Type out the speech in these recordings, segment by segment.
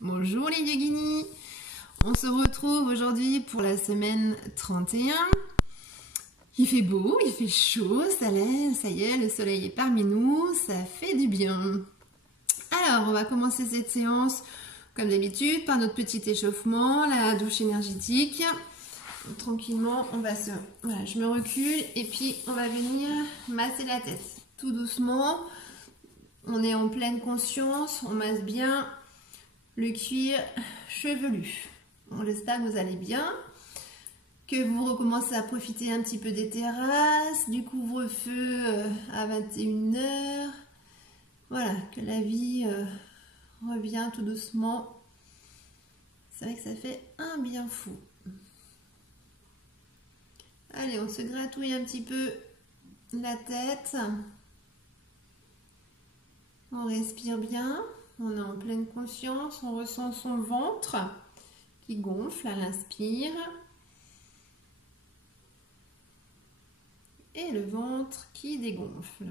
Bonjour les yoginis. On se retrouve aujourd'hui pour la semaine 31. Il fait beau, il fait chaud, ça y est, le soleil est parmi nous, ça fait du bien. Alors, on va commencer cette séance, comme d'habitude, par notre petit échauffement, la douche énergétique. Tranquillement, voilà, je me recule et puis on va venir masser la tête. Tout doucement, on est en pleine conscience, on masse bien le cuir chevelu. On j'espère que vous allez bien, que vous recommencez à profiter un petit peu des terrasses, du couvre-feu à 21h. Voilà, que la vie revient tout doucement. C'est vrai que ça fait un bien fou. Allez, on se gratouille un petit peu la tête. On respire bien. On est en pleine conscience. On ressent son ventre qui gonfle à l'inspire. Et le ventre qui dégonfle.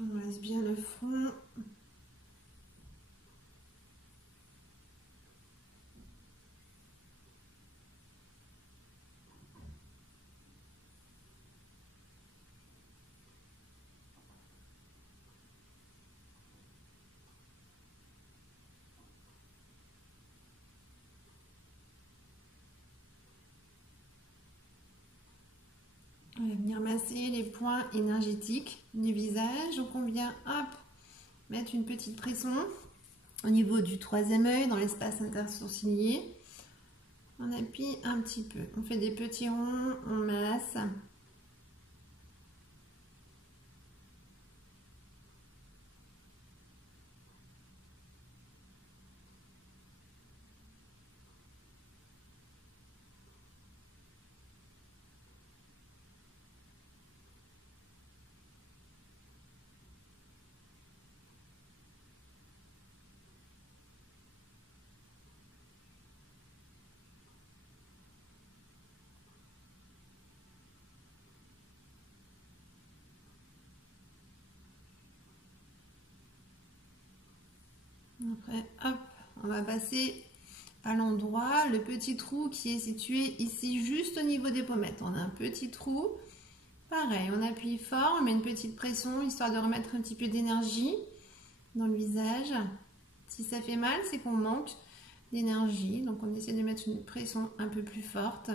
On laisse bien le front. On va venir masser les points énergétiques du visage. Donc on vient mettre une petite pression au niveau du troisième œil, dans l'espace intersourcilier. On appuie un petit peu. On fait des petits ronds, on masse. Après, hop, on va passer à l'endroit, le petit trou qui est situé ici, juste au niveau des pommettes. On a un petit trou. Pareil, on appuie fort, on met une petite pression, histoire de remettre un petit peu d'énergie dans le visage. Si ça fait mal, c'est qu'on manque d'énergie. Donc on essaie de mettre une pression un peu plus forte.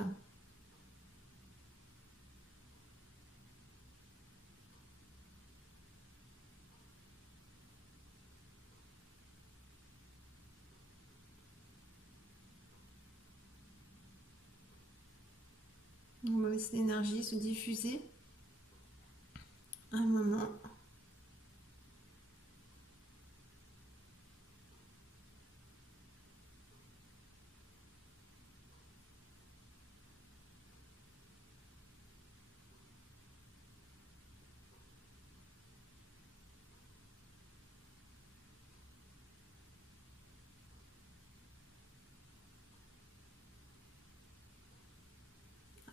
On va laisser l'énergie se diffuser un moment.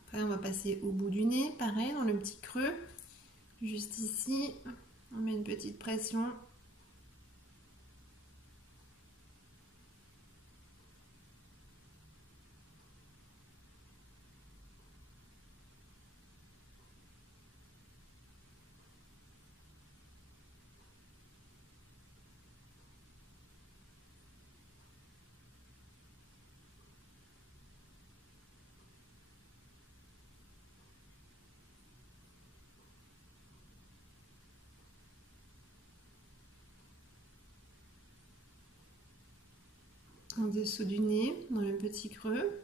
Après, on va passer au bout du nez, pareil, dans le petit creux. Juste ici, on met une petite pression. En dessous du nez, dans le petit creux.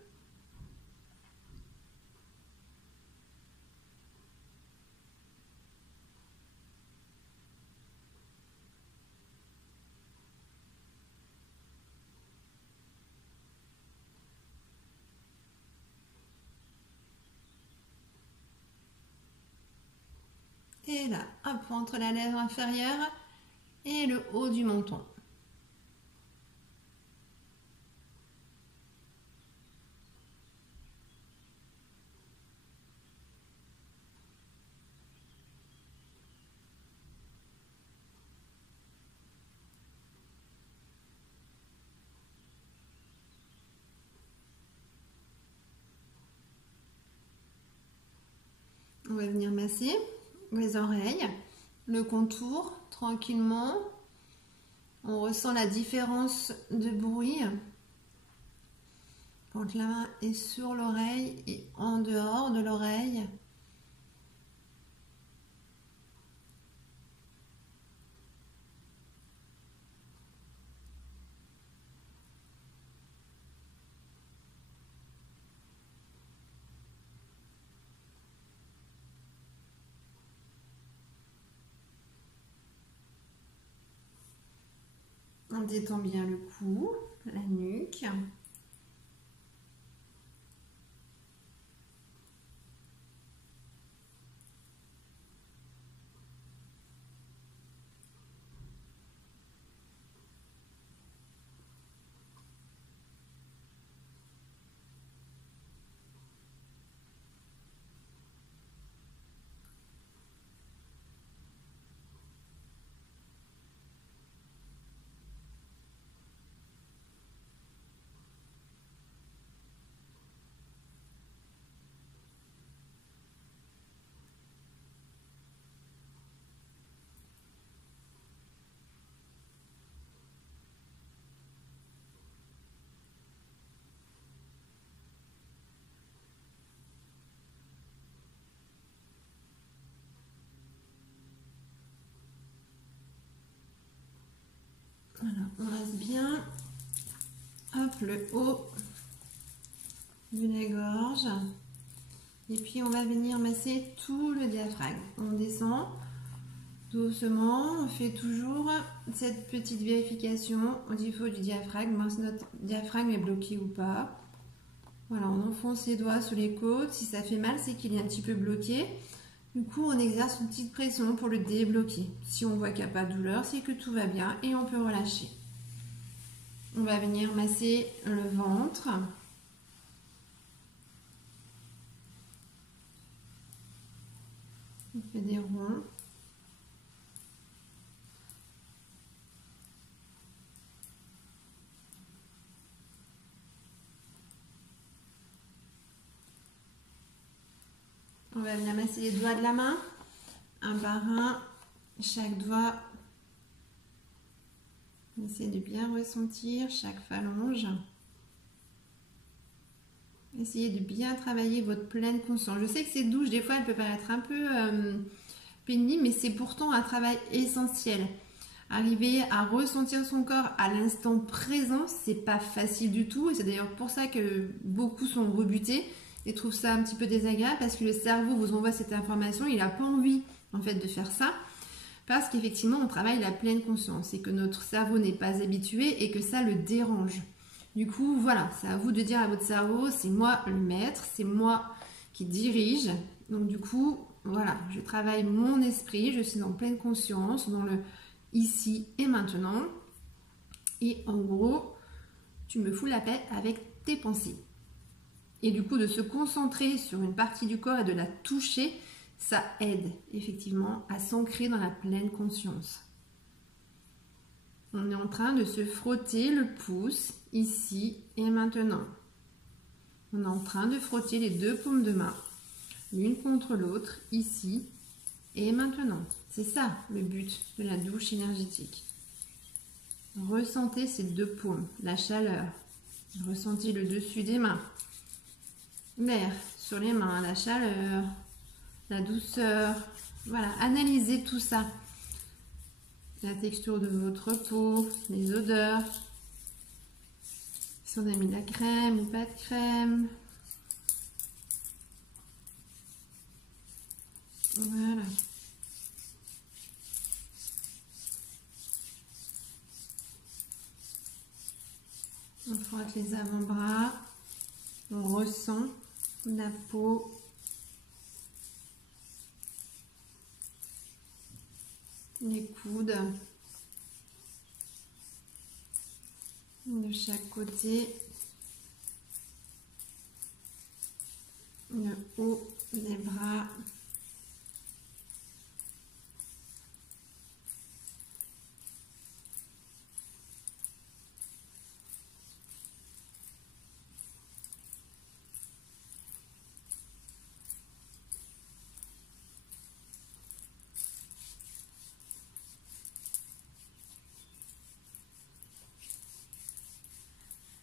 Et là, hop, entre la lèvre inférieure et le haut du menton. On va venir masser les oreilles, le contour, tranquillement. On ressent la différence de bruit quand la main est sur l'oreille et en dehors de l'oreille. On détend bien le cou, la nuque. Voilà, on masse bien. Hop, le haut de la gorge. Et puis on va venir masser tout le diaphragme. On descend doucement, on fait toujours cette petite vérification au niveau du diaphragme, voir si notre diaphragme est bloqué ou pas. Voilà, on enfonce les doigts sous les côtes. Si ça fait mal, c'est qu'il est un petit peu bloqué. Du coup, on exerce une petite pression pour le débloquer. Si on voit qu'il n'y a pas de douleur, c'est que tout va bien et on peut relâcher. On va venir masser le ventre. On fait des ronds. On va venir masser les doigts de la main, un par un, chaque doigt. Essayez de bien ressentir chaque phalange. Essayez de bien travailler votre pleine conscience. Je sais que cette douche, des fois, elle peut paraître un peu pénible, mais c'est pourtant un travail essentiel. Arriver à ressentir son corps à l'instant présent, c'est pas facile du tout. Et c'est d'ailleurs pour ça que beaucoup sont rebutés et trouvent ça un petit peu désagréable, parce que le cerveau vous envoie cette information, il n'a pas envie en fait de faire ça. Parce qu'effectivement, on travaille la pleine conscience et que notre cerveau n'est pas habitué et que ça le dérange. Du coup, voilà, c'est à vous de dire à votre cerveau, c'est moi le maître, c'est moi qui dirige. Donc du coup, voilà, je travaille mon esprit, je suis en pleine conscience, dans le ici et maintenant. Et en gros, tu me fous la paix avec tes pensées. Et du coup, de se concentrer sur une partie du corps et de la toucher, ça aide effectivement à s'ancrer dans la pleine conscience. On est en train de se frotter le pouce ici et maintenant. On est en train de frotter les deux paumes de main, l'une contre l'autre, ici et maintenant. C'est ça le but de la douche énergétique. Ressentez ces deux paumes, la chaleur. Ressentez le dessus des mains, l'air sur les mains, la chaleur, la douceur. Voilà, analysez tout ça. La texture de votre peau, les odeurs. Si on a mis de la crème ou pas de crème. Voilà. On frotte les avant-bras. On ressent la peau. les coudes de chaque côté, le haut des bras.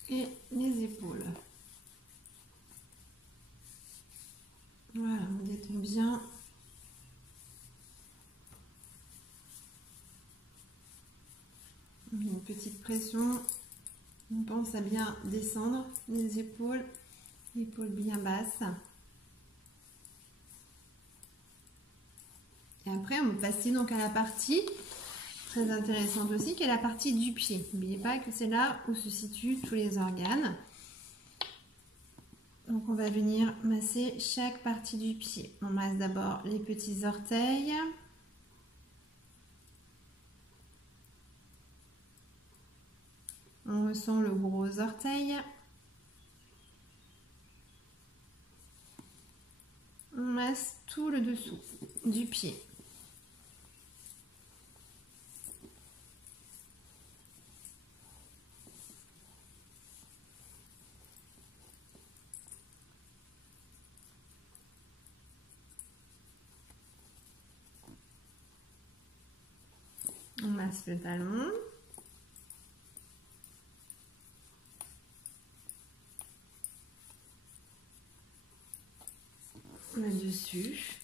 Et les épaules. Voilà, on détend bien. Une petite pression. On pense à bien descendre les épaules bien basses. Et après, on passe donc à la partie très intéressante aussi, qui est la partie du pied. N'oubliez pas que c'est là où se situent tous les organes. Donc on va venir masser chaque partie du pied. On masse d'abord les petits orteils. On ressent le gros orteil. On masse tout le dessous du pied. On masse le talon. Le dessus.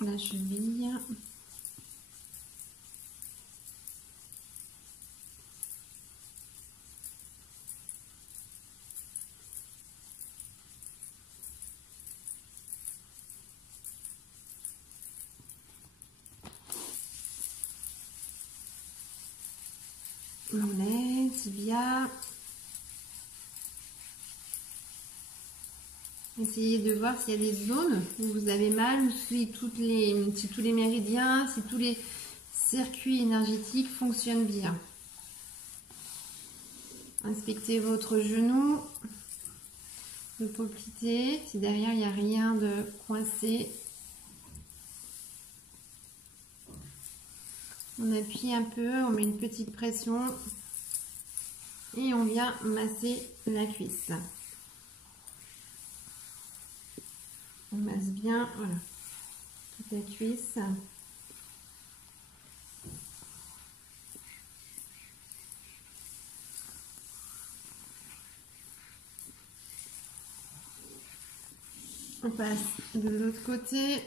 La cheville. Mollet, tibia. Essayez de voir s'il y a des zones où vous avez mal, ou si tous les méridiens, si tous les circuits énergétiques fonctionnent bien. Inspectez votre genou, le poplité, si derrière il n'y a rien de coincé. On appuie un peu, on met une petite pression et on vient masser la cuisse. On masse bien, voilà, toute la cuisse. On passe de l'autre côté.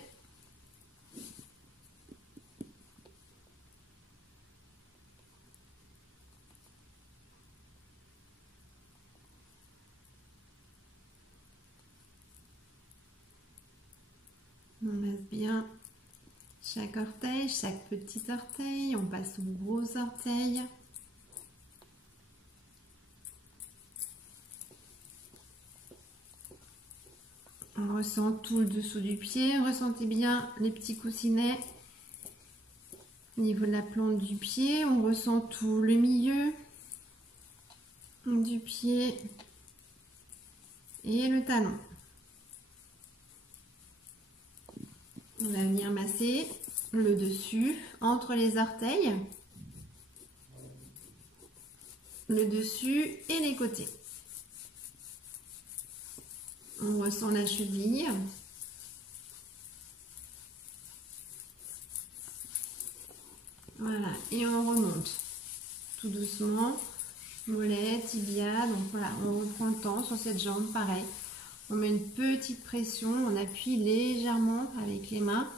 On masse bien chaque orteil, chaque petit orteil. On passe au gros orteil. On ressent tout le dessous du pied. Ressentez bien les petits coussinets au niveau de la plante du pied. On ressent tout le milieu du pied et le talon. On va venir masser le dessus entre les orteils, le dessus et les côtés. On ressent la cheville. Voilà, et on remonte tout doucement, mollet, tibia. Donc voilà, on reprend le temps sur cette jambe, pareil. On met une petite pression, on appuie légèrement avec les mains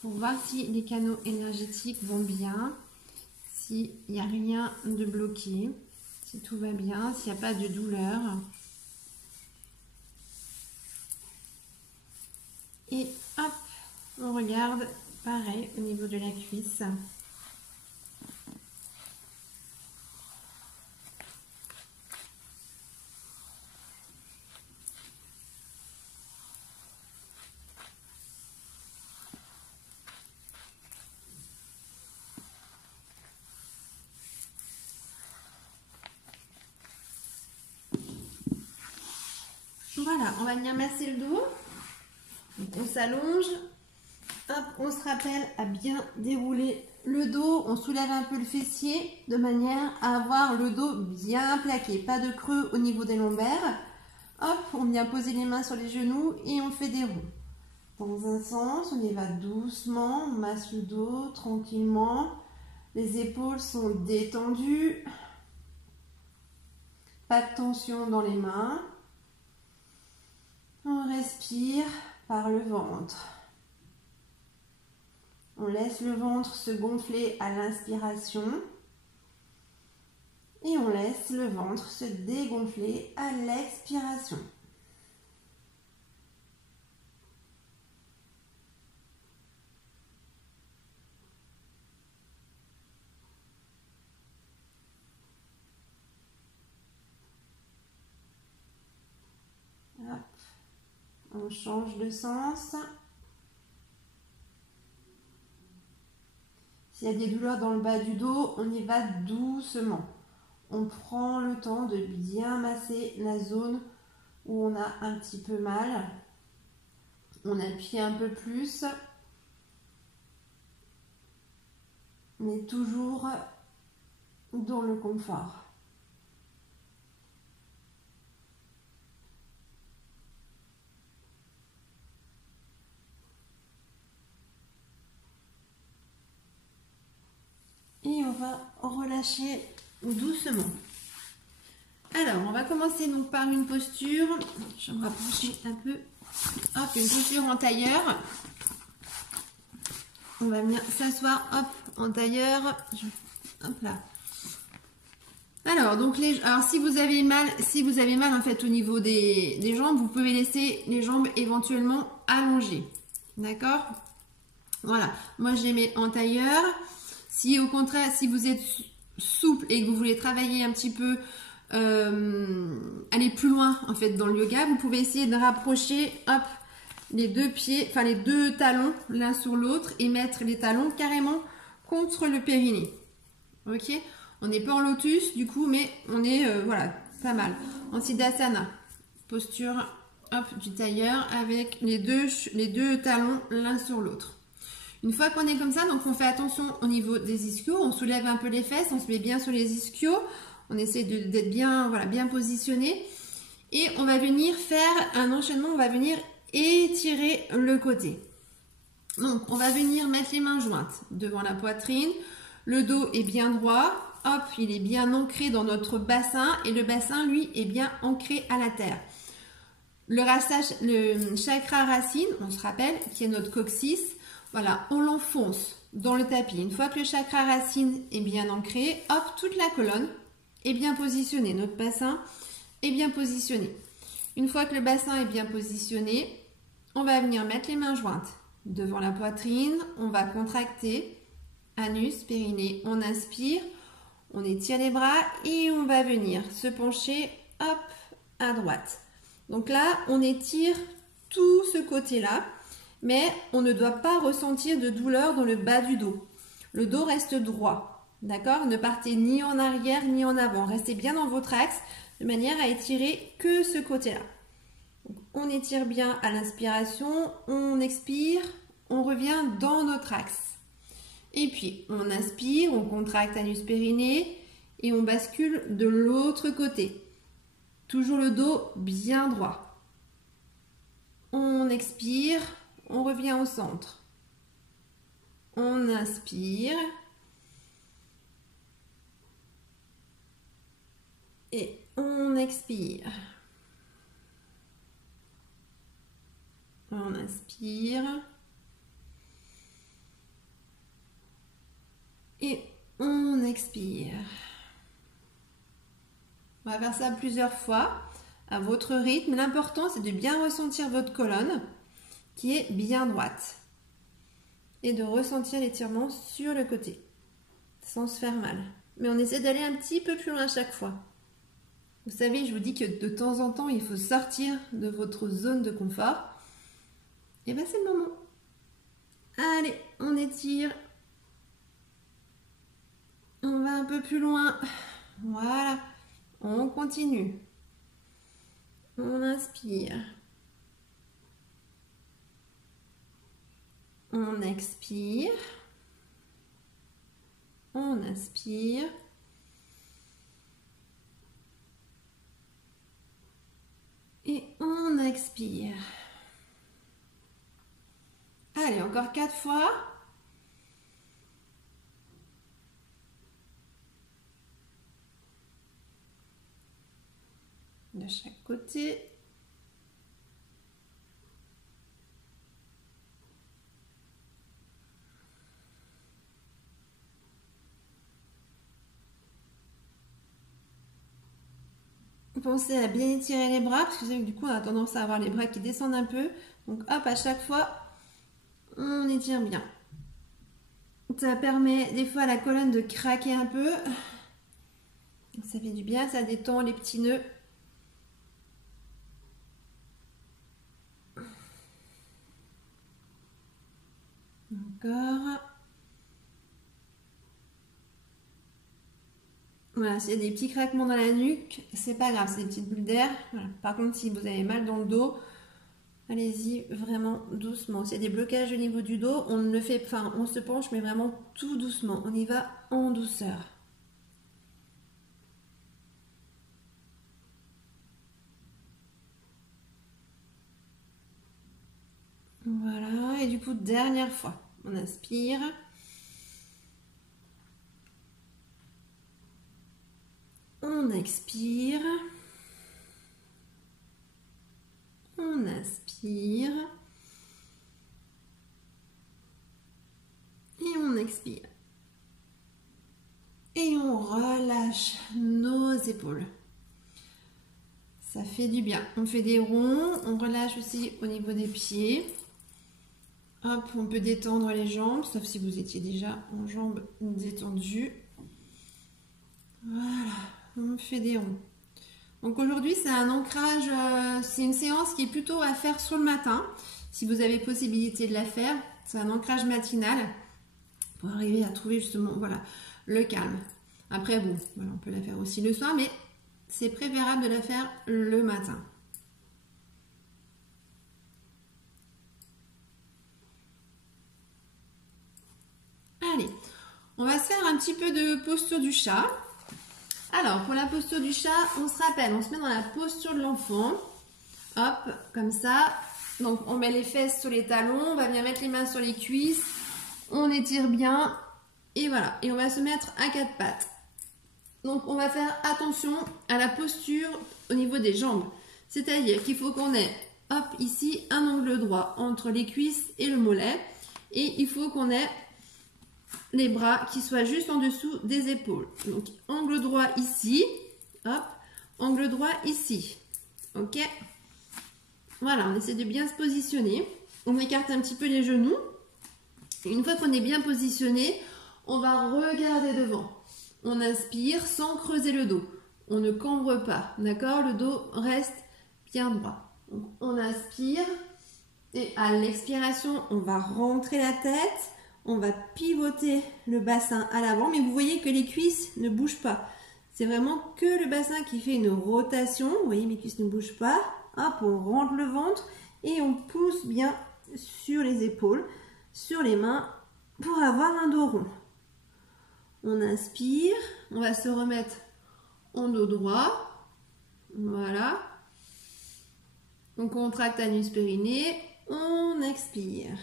pour voir si les canaux énergétiques vont bien, s'il n'y a rien de bloqué, si tout va bien, s'il n'y a pas de douleur. Et hop, on regarde pareil au niveau de la cuisse. Voilà, on va venir masser le dos. Donc on s'allonge. Hop, on se rappelle à bien dérouler le dos. On soulève un peu le fessier de manière à avoir le dos bien plaqué. Pas de creux au niveau des lombaires. Hop, on vient poser les mains sur les genoux et on fait des ronds. Dans un sens, on y va doucement. On masse le dos tranquillement. Les épaules sont détendues. Pas de tension dans les mains. On respire par le ventre. On laisse le ventre se gonfler à l'inspiration. Et on laisse le ventre se dégonfler à l'expiration. Hop. On change de sens. S'il y a des douleurs dans le bas du dos, on y va doucement. On prend le temps de bien masser la zone où on a un petit peu mal. On appuie un peu plus. Mais toujours dans le confort. Et on va relâcher doucement. Alors, on va commencer donc par une posture. Je vais me rapprocher un peu. Hop, une posture en tailleur. On va venir s'asseoir, hop, en tailleur. Hop là. Alors, donc alors si vous avez mal en fait au niveau des jambes, vous pouvez laisser les jambes éventuellement allongées. D'accord? Voilà. Moi, je les mets en tailleur. Si au contraire, si vous êtes souple et que vous voulez travailler un petit peu, aller plus loin en fait dans le yoga, vous pouvez essayer de rapprocher, hop, les deux pieds, enfin les deux talons l'un sur l'autre et mettre les talons carrément contre le périnée. Ok? On n'est pas en lotus du coup, mais on est voilà, pas mal. En Siddhasana, posture hop, du tailleur avec les deux talons l'un sur l'autre. Une fois qu'on est comme ça, donc on fait attention au niveau des ischios, on soulève un peu les fesses, on se met bien sur les ischios, on essaie d'être bien, voilà, bien positionné. Et on va venir faire un enchaînement, on va venir étirer le côté. Donc on va venir mettre les mains jointes devant la poitrine, le dos est bien droit, hop, il est bien ancré dans notre bassin et le bassin lui est bien ancré à la terre. Le chakra racine, on se rappelle, qui est notre coccyx, voilà, on l'enfonce dans le tapis. Une fois que le chakra racine est bien ancré, hop, toute la colonne est bien positionnée. Notre bassin est bien positionné. Une fois que le bassin est bien positionné, on va venir mettre les mains jointes devant la poitrine. On va contracter anus, périnée. On inspire, on étire les bras et on va venir se pencher, hop, à droite. Donc là, on étire tout ce côté-là. Mais on ne doit pas ressentir de douleur dans le bas du dos. Le dos reste droit, d'accord? Ne partez ni en arrière ni en avant. Restez bien dans votre axe de manière à étirer que ce côté-là. On étire bien à l'inspiration, on expire, on revient dans notre axe. Et puis, on inspire, on contracte anus périnée et on bascule de l'autre côté. Toujours le dos bien droit. On expire. On revient au centre. On inspire. Et on expire. On inspire. Et on expire. On va faire ça plusieurs fois à votre rythme. L'important, c'est de bien ressentir votre colonne. qui est bien droite. Et de ressentir l'étirement sur le côté, sans se faire mal. Mais on essaie d'aller un petit peu plus loin à chaque fois. Vous savez, je vous dis que de temps en temps, il faut sortir de votre zone de confort. Et bien, c'est le moment. Allez, on étire. On va un peu plus loin. Voilà. On continue. On inspire. On expire. On inspire. Et on expire. Allez, encore 4 fois. De chaque côté. Pensez à bien étirer les bras, parce que vous savez que du coup on a tendance à avoir les bras qui descendent un peu. Donc hop, à chaque fois, on étire bien. Ça permet des fois à la colonne de craquer un peu. Ça fait du bien, ça détend les petits nœuds. Encore. Voilà, s'il y a des petits craquements dans la nuque, c'est pas grave, c'est des petites bulles d'air. Voilà. Par contre, si vous avez mal dans le dos, allez-y vraiment doucement. S'il y a des blocages au niveau du dos, on ne le fait, enfin, on se penche, mais vraiment tout doucement. On y va en douceur. Voilà, et du coup, dernière fois, on inspire. On expire. On inspire. Et on expire. Et on relâche nos épaules. Ça fait du bien. On fait des ronds. On relâche aussi au niveau des pieds. Hop, on peut détendre les jambes, sauf si vous étiez déjà en jambes détendues. Voilà, on fait des ronds. Donc aujourd'hui, c'est un ancrage, c'est une séance qui est plutôt à faire sur le matin, si vous avez possibilité de la faire. C'est un ancrage matinal pour arriver à trouver justement, voilà, le calme. Après, bon, voilà, on peut la faire aussi le soir, mais c'est préférable de la faire le matin. Allez, on va se faire un petit peu de posture du chat. Alors, pour la posture du chat, on se rappelle, on se met dans la posture de l'enfant. Hop, comme ça. Donc, on met les fesses sur les talons, on va bien mettre les mains sur les cuisses. On étire bien. Et voilà, et on va se mettre à 4 pattes. Donc, on va faire attention à la posture au niveau des jambes. C'est-à-dire qu'il faut qu'on ait, hop, ici, un angle droit entre les cuisses et le mollet. Et il faut qu'on ait les bras qui soient juste en dessous des épaules. Donc, angle droit ici. Hop, angle droit ici. Ok. Voilà, on essaie de bien se positionner. On écarte un petit peu les genoux. Et une fois qu'on est bien positionné, on va regarder devant. On inspire sans creuser le dos. On ne cambre pas, d'accord? Le dos reste bien droit. Donc, on inspire et à l'expiration, on va rentrer la tête. On va pivoter le bassin à l'avant, mais vous voyez que les cuisses ne bougent pas. C'est vraiment que le bassin qui fait une rotation. Vous voyez, mes cuisses ne bougent pas. Hop, on rentre le ventre et on pousse bien sur les épaules, sur les mains pour avoir un dos rond. On inspire, on va se remettre en dos droit. Voilà. On contracte l'anus périnée, on expire.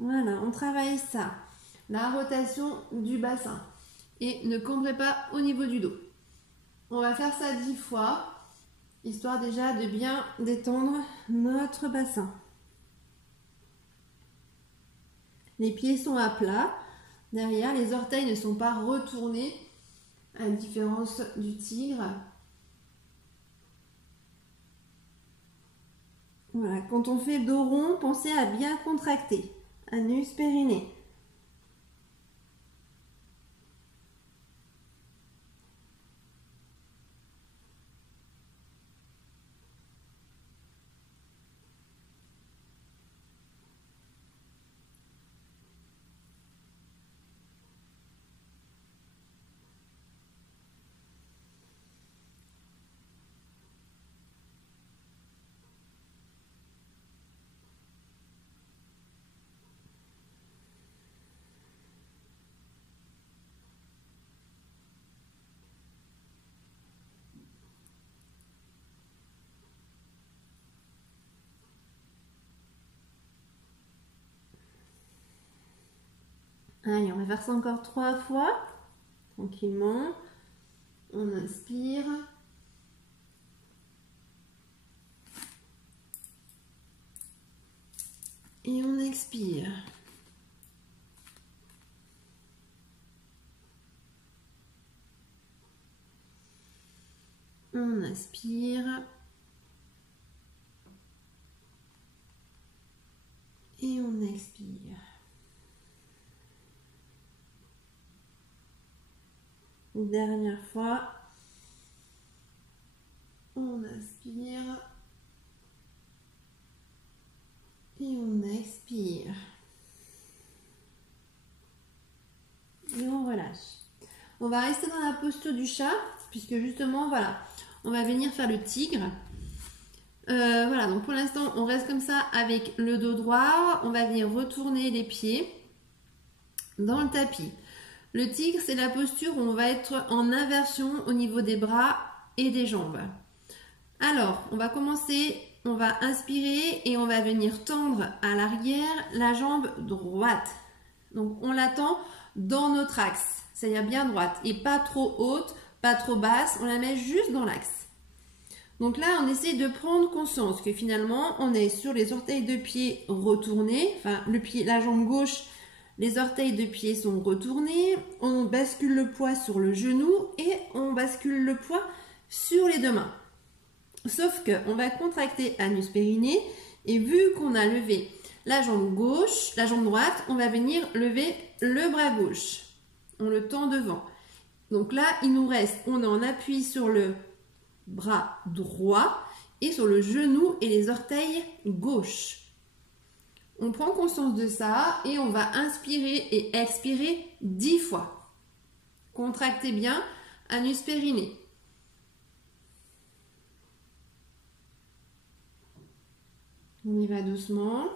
Voilà, on travaille ça. La rotation du bassin. Et ne cambrez pas au niveau du dos. On va faire ça 10 fois, histoire déjà de bien détendre notre bassin. Les pieds sont à plat. Derrière, les orteils ne sont pas retournés, à la différence du tigre. Voilà, quand on fait le dos rond, pensez à bien contracter. Anus, périnée. Allez, on va faire ça encore 3 fois, tranquillement. On inspire. Et on expire. On inspire. Et on expire. Dernière fois. On inspire. Et on expire. Et on relâche. On va rester dans la posture du chat, puisque justement, voilà, on va venir faire le tigre. Voilà, donc pour l'instant, on reste comme ça avec le dos droit. On va venir retourner les pieds dans le tapis. Le tigre, c'est la posture où on va être en inversion au niveau des bras et des jambes. Alors, on va commencer, on va inspirer et on va venir tendre à l'arrière la jambe droite. Donc, on la tend dans notre axe, c'est-à-dire bien droite et pas trop haute, pas trop basse, on la met juste dans l'axe. Donc là, on essaie de prendre conscience que finalement, on est sur les orteils de pied retournés, enfin le pied, la jambe gauche, les orteils de pied sont retournés, on bascule le poids sur le genou et on bascule le poids sur les deux mains. Sauf qu'on va contracter anus périnée et vu qu'on a levé la jambe gauche, la jambe droite, on va venir lever le bras gauche. On le tend devant. Donc là, il nous reste, on est en appui sur le bras droit et sur le genou et les orteils gauche. On prend conscience de ça et on va inspirer et expirer 10 fois. Contractez bien, anus périnée. On y va doucement.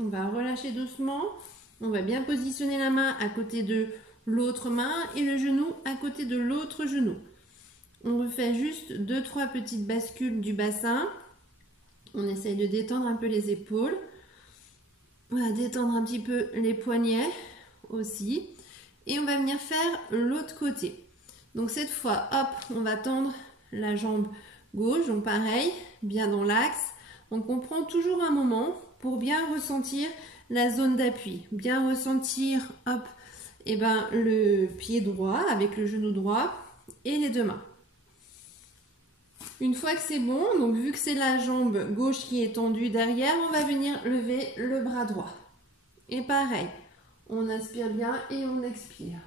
On va relâcher doucement. On va bien positionner la main à côté de l'autre main et le genou à côté de l'autre genou. On refait juste 2-3 petites bascules du bassin. On essaye de détendre un peu les épaules. On va détendre un petit peu les poignets aussi. Et on va venir faire l'autre côté. Donc cette fois, hop, on va tendre la jambe gauche. Donc pareil, bien dans l'axe. Donc on prend toujours un moment pour bien ressentir la zone d'appui. Bien ressentir, hop, et ben, le pied droit avec le genou droit et les deux mains. Une fois que c'est bon, donc vu que c'est la jambe gauche qui est tendue derrière, on va venir lever le bras droit. Et pareil, on inspire bien et on expire.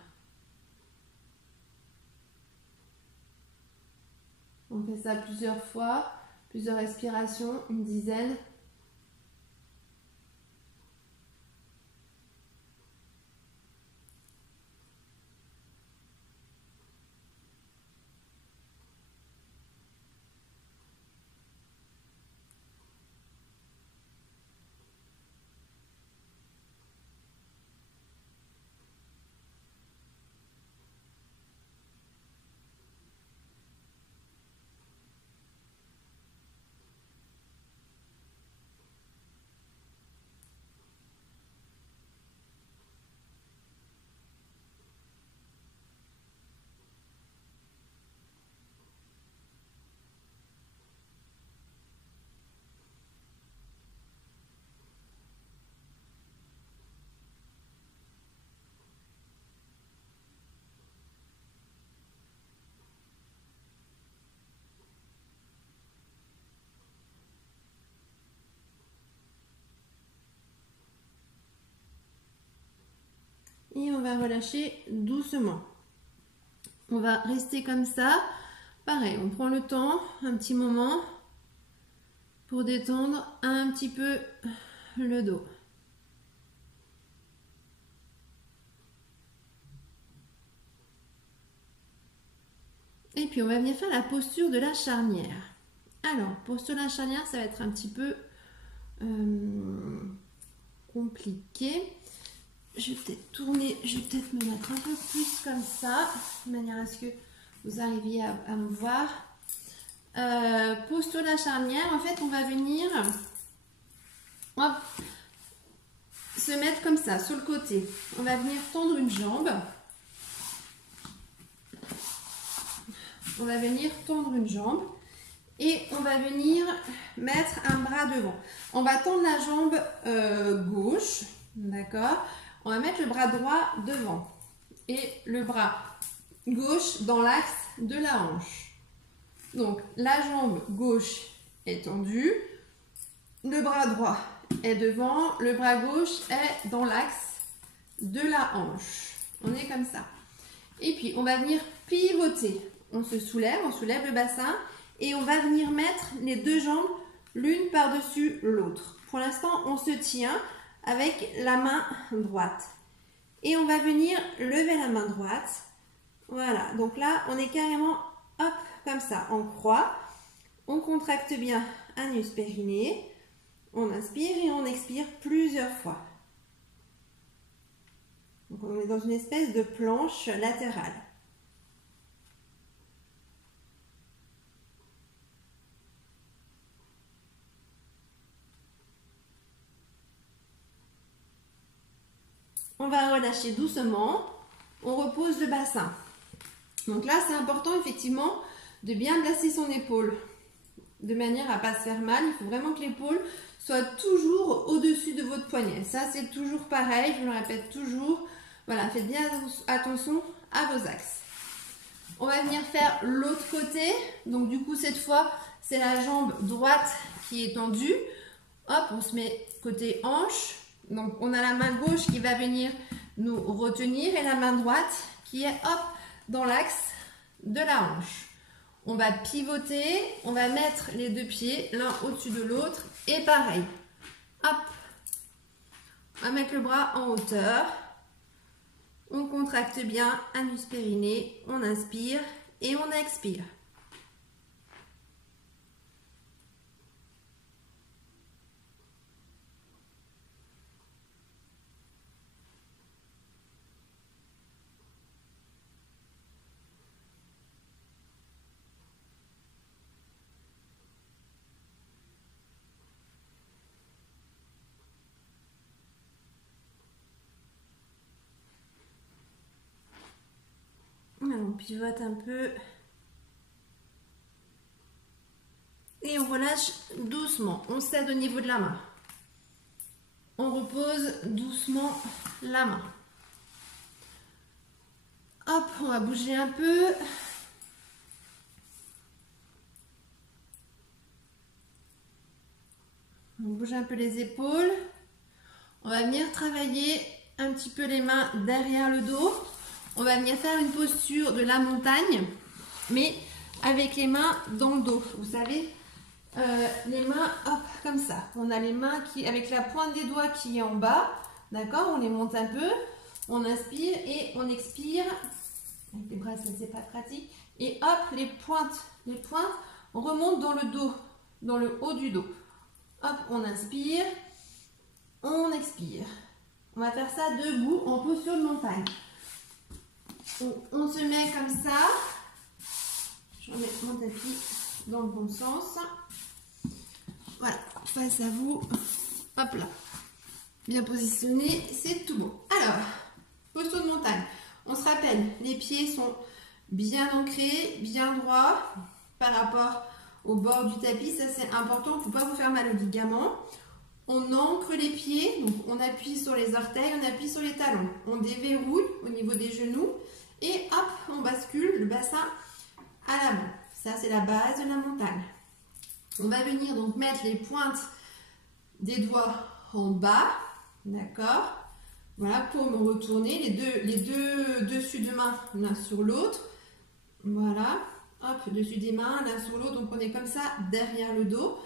On fait ça plusieurs fois, plusieurs respirations, une dizaine. Et on va relâcher doucement. On va rester comme ça. Pareil, on prend le temps, un petit moment, pour détendre un petit peu le dos. Et puis on va venir faire la posture de la charnière. Alors, posture de la charnière, ça va être un petit peu compliqué. Je vais peut-être tourner, je vais peut-être me mettre un peu plus comme ça, de manière à ce que vous arriviez à me voir. Posture de la charnière, en fait, on va venir hop, se mettre comme ça, sur le côté. On va venir tendre une jambe. On va venir tendre une jambe et on va venir mettre un bras devant. On va tendre la jambe gauche, d'accord? On va mettre le bras droit devant et le bras gauche dans l'axe de la hanche. Donc la jambe gauche est tendue, le bras droit est devant, le bras gauche est dans l'axe de la hanche. On est comme ça. Et puis on va venir pivoter. On se soulève, on soulève le bassin et on va venir mettre les deux jambes l'une par-dessus l'autre. Pour l'instant, on se tient avec la main droite. Et on va venir lever la main droite. Voilà, donc là, on est carrément, hop, comme ça, en croix. On contracte bien anus périnée. On inspire et on expire plusieurs fois. Donc on est dans une espèce de planche latérale. On va relâcher doucement, on repose le bassin. Donc là, c'est important effectivement de bien placer son épaule de manière à ne pas se faire mal. Il faut vraiment que l'épaule soit toujours au-dessus de votre poignet. Ça, c'est toujours pareil, je vous le répète toujours. Voilà, faites bien attention à vos axes. On va venir faire l'autre côté. Donc du coup, cette fois, c'est la jambe droite qui est tendue. Hop, on se met côté hanche. Donc, on a la main gauche qui va venir nous retenir et la main droite qui est hop dans l'axe de la hanche. On va pivoter, on va mettre les deux pieds l'un au-dessus de l'autre et pareil. Hop, on va mettre le bras en hauteur. On contracte bien anus périnée, on inspire et on expire. On pivote un peu et on relâche doucement. On cède au niveau de la main. On repose doucement la main. Hop, on va bouger un peu. On bouge un peu les épaules. On va venir travailler un petit peu les mains derrière le dos. On va venir faire une posture de la montagne, mais avec les mains dans le dos. Vous savez, les mains, hop, comme ça. On a les mains qui, avec la pointe des doigts qui est en bas. D'accord? On les monte un peu. On inspire et on expire. Avec les bras, ça c'est pas pratique. Et hop, les pointes, on remonte dans le dos, dans le haut du dos. Hop, on inspire, on expire. On va faire ça debout en posture de montagne. On se met comme ça. Je remets mon tapis dans le bon sens. Voilà, face à vous. Hop là. Bien positionné, c'est tout bon. Alors, posture de montagne. On se rappelle, les pieds sont bien ancrés, bien droits par rapport au bord du tapis. Ça, c'est important. Il ne faut pas vous faire mal aux ligaments. On ancre les pieds, donc on appuie sur les orteils, on appuie sur les talons. On déverrouille au niveau des genoux et hop, on bascule le bassin à l'avant. Ça, c'est la base de la montagne. On va venir donc mettre les pointes des doigts en bas, d'accord? Voilà, pour me retourner, les deux dessus de main l'un sur l'autre. Voilà, hop, dessus des mains l'un sur l'autre, donc on est comme ça derrière le dos.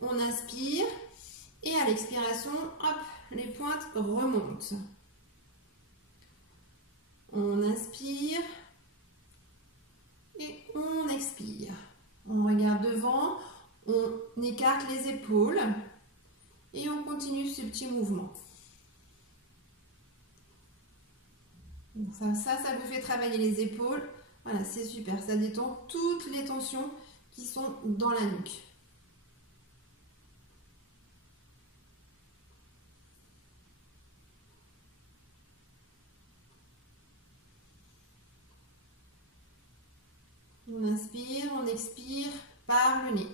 On inspire. Et à l'expiration, hop, les pointes remontent. On inspire et on expire. On regarde devant, on écarte les épaules et on continue ce petit mouvement. Donc ça vous fait travailler les épaules. Voilà, c'est super, ça détend toutes les tensions qui sont dans la nuque. On inspire, on expire par le nez.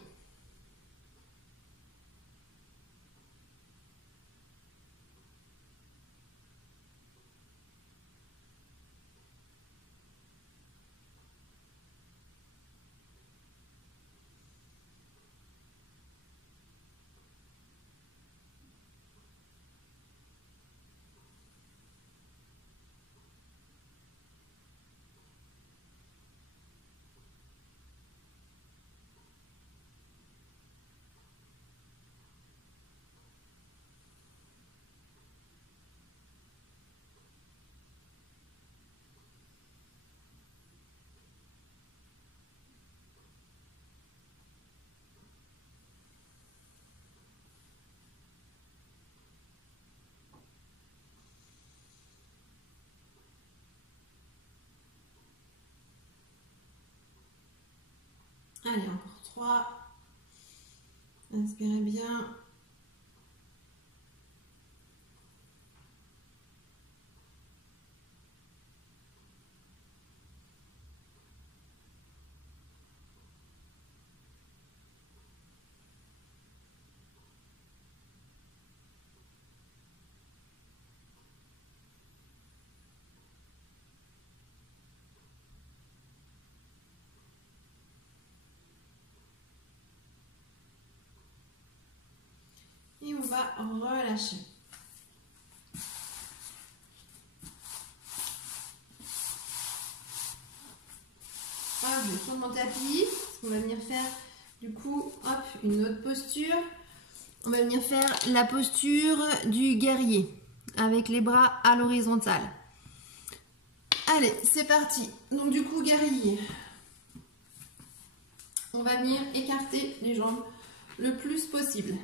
Allez, encore 3. Inspirez bien. Et on va relâcher. Je tourne mon tapis. On va venir faire du coup, hop, une autre posture. On va venir faire la posture du guerrier avec les bras à l'horizontale. Allez, c'est parti. Donc du coup, guerrier. On va venir écarter les jambes le plus possible.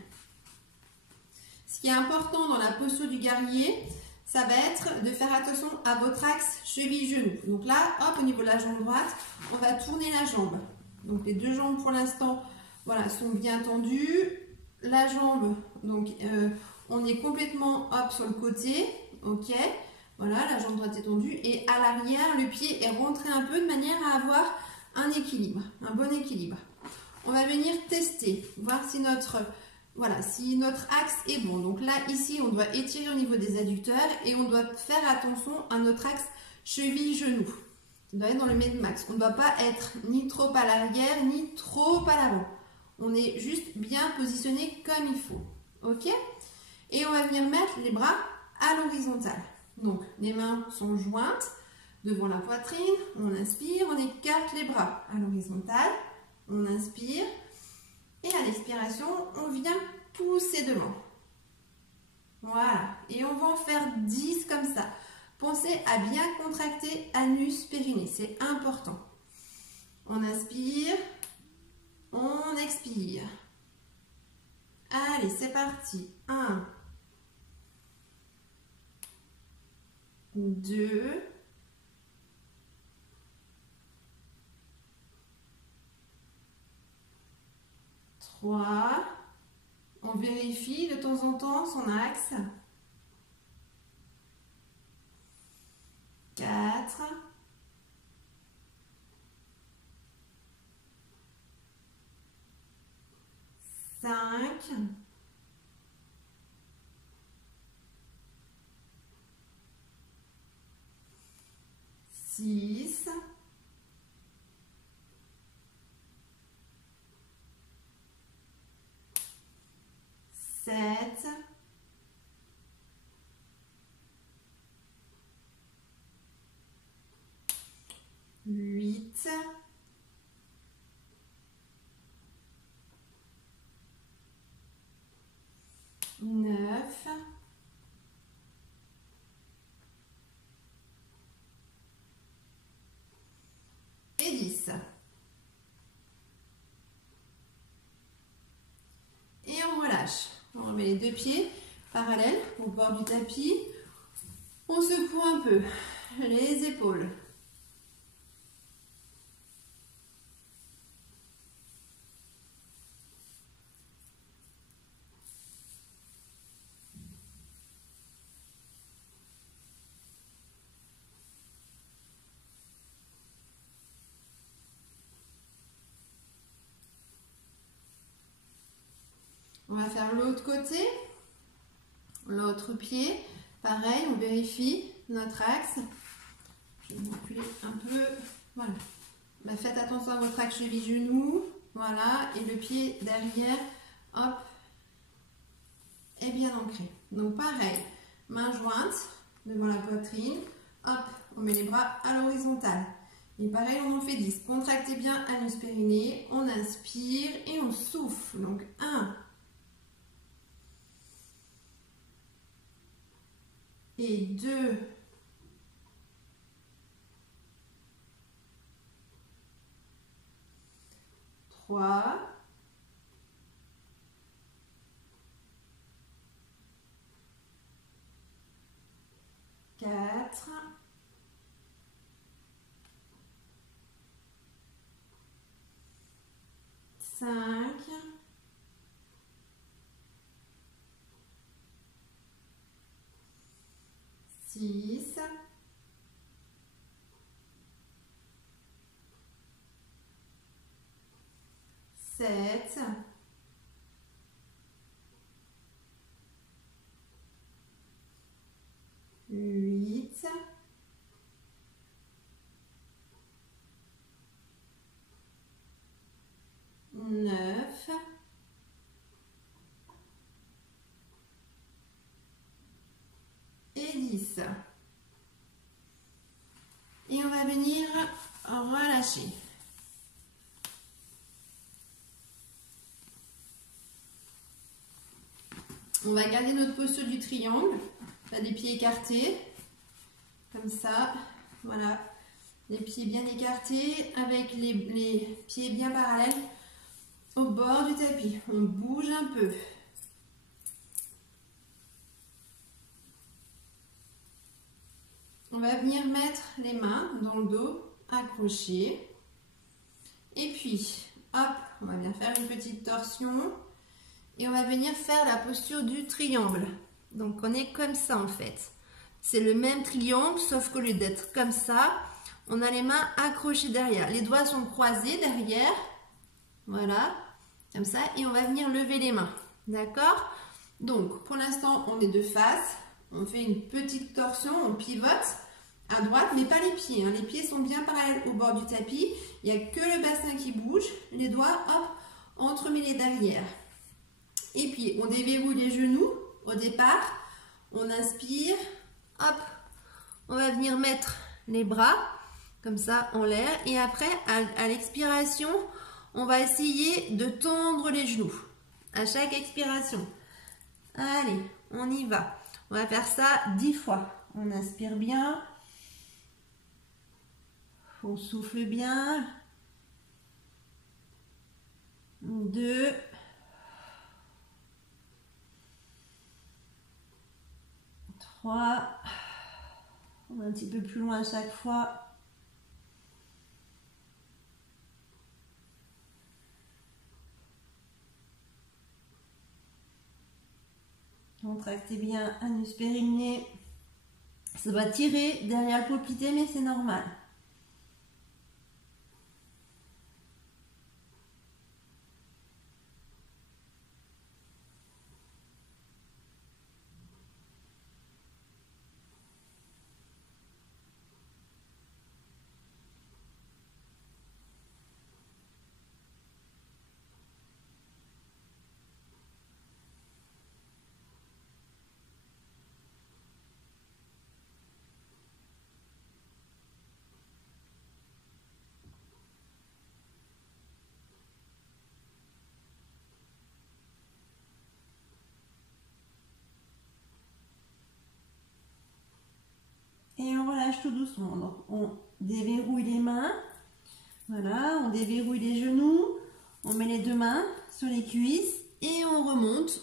Ce qui est important dans la posture du guerrier, ça va être de faire attention à votre axe cheville-genou. Donc là, hop, au niveau de la jambe droite, on va tourner la jambe. Donc les deux jambes pour l'instant, voilà, sont bien tendues. La jambe, donc on est complètement hop sur le côté, ok. Voilà, la jambe droite est tendue et à l'arrière, le pied est rentré un peu de manière à avoir un équilibre, un bon équilibre. On va venir tester, voir si notre axe est bon. Donc là, ici, on doit étirer au niveau des adducteurs et on doit faire attention à notre axe cheville-genou. On doit être dans le mid-max. On ne doit pas être ni trop à l'arrière, ni trop à l'avant. On est juste bien positionné comme il faut. Ok? Et on va venir mettre les bras à l'horizontale. Donc, les mains sont jointes. devant la poitrine. On inspire, on écarte les bras à l'horizontale. On inspire. Et à l'expiration, on vient pousser devant. Voilà. Et on va en faire 10 comme ça. Pensez à bien contracter anus périnée. C'est important. On inspire. On expire. Allez, c'est parti. 1, 2, 3. On vérifie de temps en temps son axe. 4. 5. 6. 7. 8. 9. 10. Et on relâche. On remet les deux pieds parallèles au bord du tapis. On secoue un peu les épaules. On va faire l'autre côté, l'autre pied. Pareil, on vérifie notre axe. Je vais reculer un peu. Voilà. Faites attention à votre axe cheville-genou. Voilà. Et le pied derrière, hop, est bien ancré. Donc pareil, main jointe devant la poitrine. Hop, on met les bras à l'horizontale. Et pareil, on en fait 10. Contractez bien anus périnée. On inspire et on souffle. Donc 1. Et 2, 3, 4, 5, 6, 7, 8, 9, 10. Et on va venir relâcher. On va garder notre posture du triangle. On a les pieds écartés, comme ça. Voilà, les pieds bien écartés avec les pieds bien parallèles au bord du tapis. On bouge un peu. On va venir mettre les mains dans le dos, accrochées. Et puis, hop, on va bien faire une petite torsion. Et on va venir faire la posture du triangle. Donc, on est comme ça en fait. C'est le même triangle, sauf qu'au lieu d'être comme ça, on a les mains accrochées derrière. Les doigts sont croisés derrière. Voilà, comme ça. Et on va venir lever les mains. D'accord? Donc, pour l'instant, on est de face. On fait une petite torsion, on pivote à droite, mais pas les pieds. Hein. Les pieds sont bien parallèles au bord du tapis. Il n'y a que le bassin qui bouge. Les doigts, hop, entremêlés derrière. Et puis, on déverrouille les genoux au départ. On inspire. Hop, on va venir mettre les bras, comme ça en l'air. Et après, à l'expiration, on va essayer de tendre les genoux à chaque expiration. Allez, on y va. On va faire ça 10 fois. On inspire bien. On souffle bien. 2. 3. On va un petit peu plus loin à chaque fois. Contractez bien anus périnée. Ça va tirer derrière le poplité, mais c'est normal. Et on relâche tout doucement. Donc, on déverrouille les mains. Voilà, on déverrouille les genoux. On met les deux mains sur les cuisses et on remonte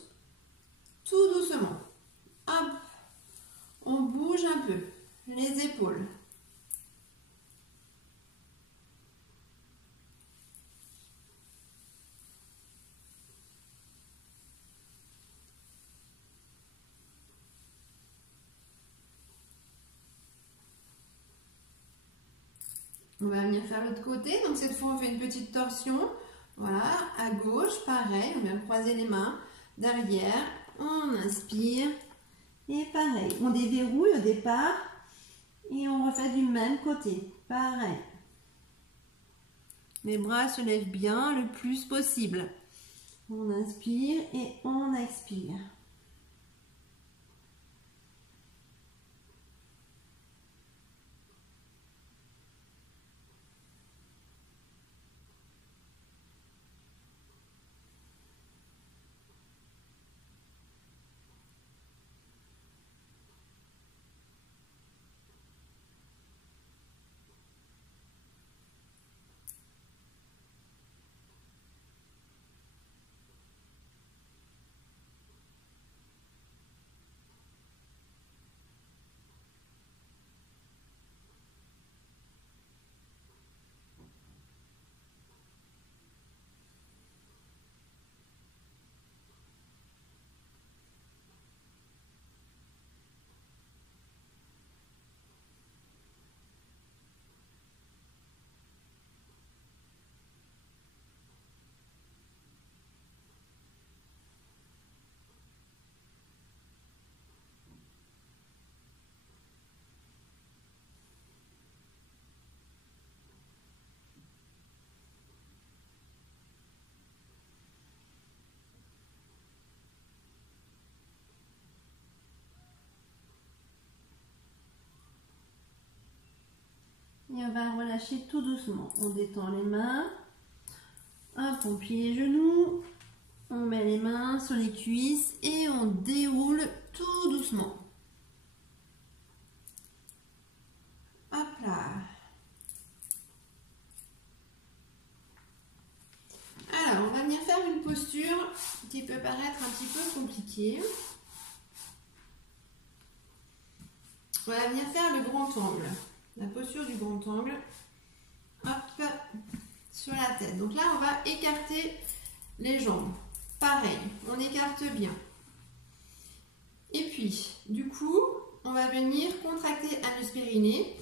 tout doucement. Hop, on bouge un peu les épaules. On va venir faire l'autre côté. Donc cette fois, on fait une petite torsion. Voilà, à gauche, pareil. On vient croiser les mains derrière. On inspire. Et pareil, on déverrouille au départ. Et on refait du même côté. Pareil. Les bras se lèvent bien le plus possible. On inspire et on expire. Et on va relâcher tout doucement. On détend les mains. Hop, on plie les genoux. On met les mains sur les cuisses et on déroule tout doucement. Hop là. Alors, on va venir faire une posture qui peut paraître un petit peu compliquée. On va venir faire le grand angle. La posture du grand angle. Hop, sur la tête. Donc là, on va écarter les jambes. Pareil, on écarte bien. Et puis, du coup, on va venir contracter anus périnée.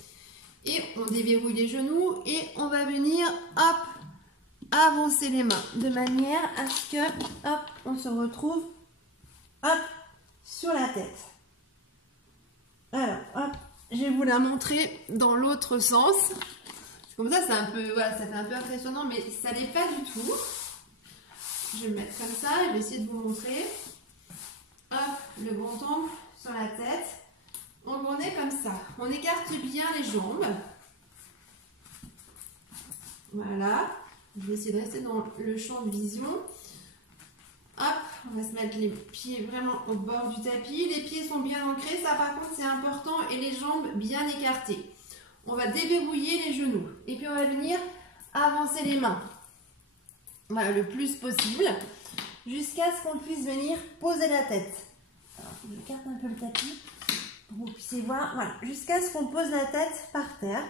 Et on déverrouille les genoux. Et on va venir, hop, avancer les mains. De manière à ce que, hop, on se retrouve, hop, sur la tête. Alors, hop, je vais vous la montrer dans l'autre sens. Comme ça, c'est un peu, voilà, ça fait un peu impressionnant, mais ça l'est pas du tout. Je vais le mettre comme ça, je vais essayer de vous montrer. Hop, le grand angle sur la tête. on est comme ça. On écarte bien les jambes. Voilà. Je vais essayer de rester dans le champ de vision. Hop, on va se mettre les pieds vraiment au bord du tapis. Les pieds sont bien ancrés, ça par contre c'est important, et les jambes bien écartées. On va déverrouiller les genoux. Et puis on va venir avancer les mains. Voilà, le plus possible. Jusqu'à ce qu'on puisse venir poser la tête. Alors, j'écarte un peu le tapis pour que vous puissiez voir. Voilà, jusqu'à ce qu'on pose la tête par terre.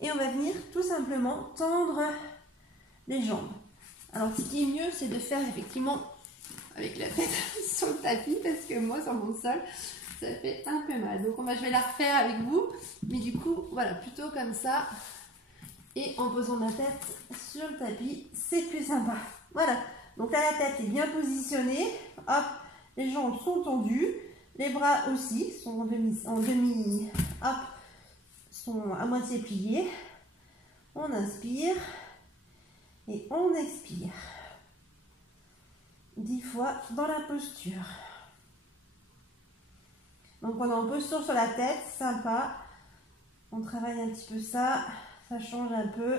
Et on va venir tout simplement tendre les jambes. Alors, ce qui est mieux, c'est de faire effectivement avec la tête sur le tapis, parce que moi, sur mon sol, ça fait un peu mal. Donc, je vais la refaire avec vous. Mais du coup, voilà, plutôt comme ça. Et en posant ma tête sur le tapis, c'est plus sympa. Voilà. Donc là, la tête est bien positionnée. Hop, les jambes sont tendues. Les bras aussi sont hop, sont à moitié pliés. On inspire et on expire. 10 fois dans la posture. Donc on est en posture sur la tête, sympa. On travaille un petit peu ça, ça change un peu.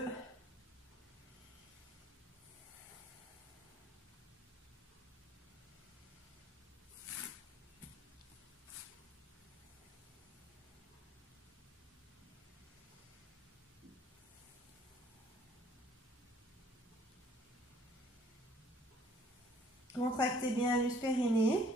Contractez bien l'us périnée.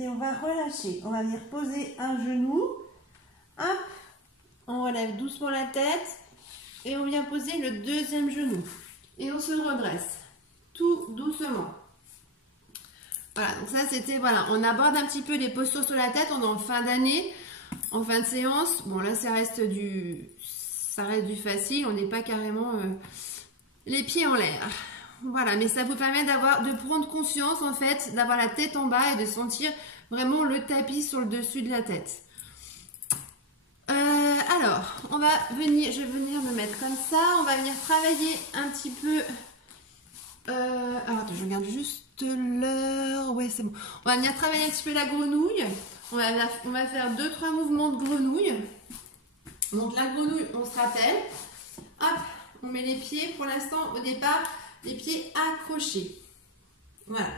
Et on va relâcher. On va venir poser un genou. Hop, on relève doucement la tête. Et on vient poser le deuxième genou. Et on se redresse. Tout doucement. Voilà, donc ça c'était, voilà, on aborde un petit peu les postures sur la tête. On est en fin d'année, en fin de séance. Bon là ça reste du facile. On n'est pas carrément les pieds en l'air. Voilà, mais ça vous permet de prendre conscience en fait, d'avoir la tête en bas et de sentir vraiment le tapis sur le dessus de la tête. Alors, je vais venir me mettre comme ça. On va venir travailler un petit peu. Alors, attends, je regarde juste l'heure. Ouais, c'est bon. On va venir travailler un petit peu la grenouille. On va faire 2-3 mouvements de grenouille. Donc, la grenouille, on se rappelle. Hop, on met les pieds. Pour l'instant, au départ, les pieds accrochés. Voilà.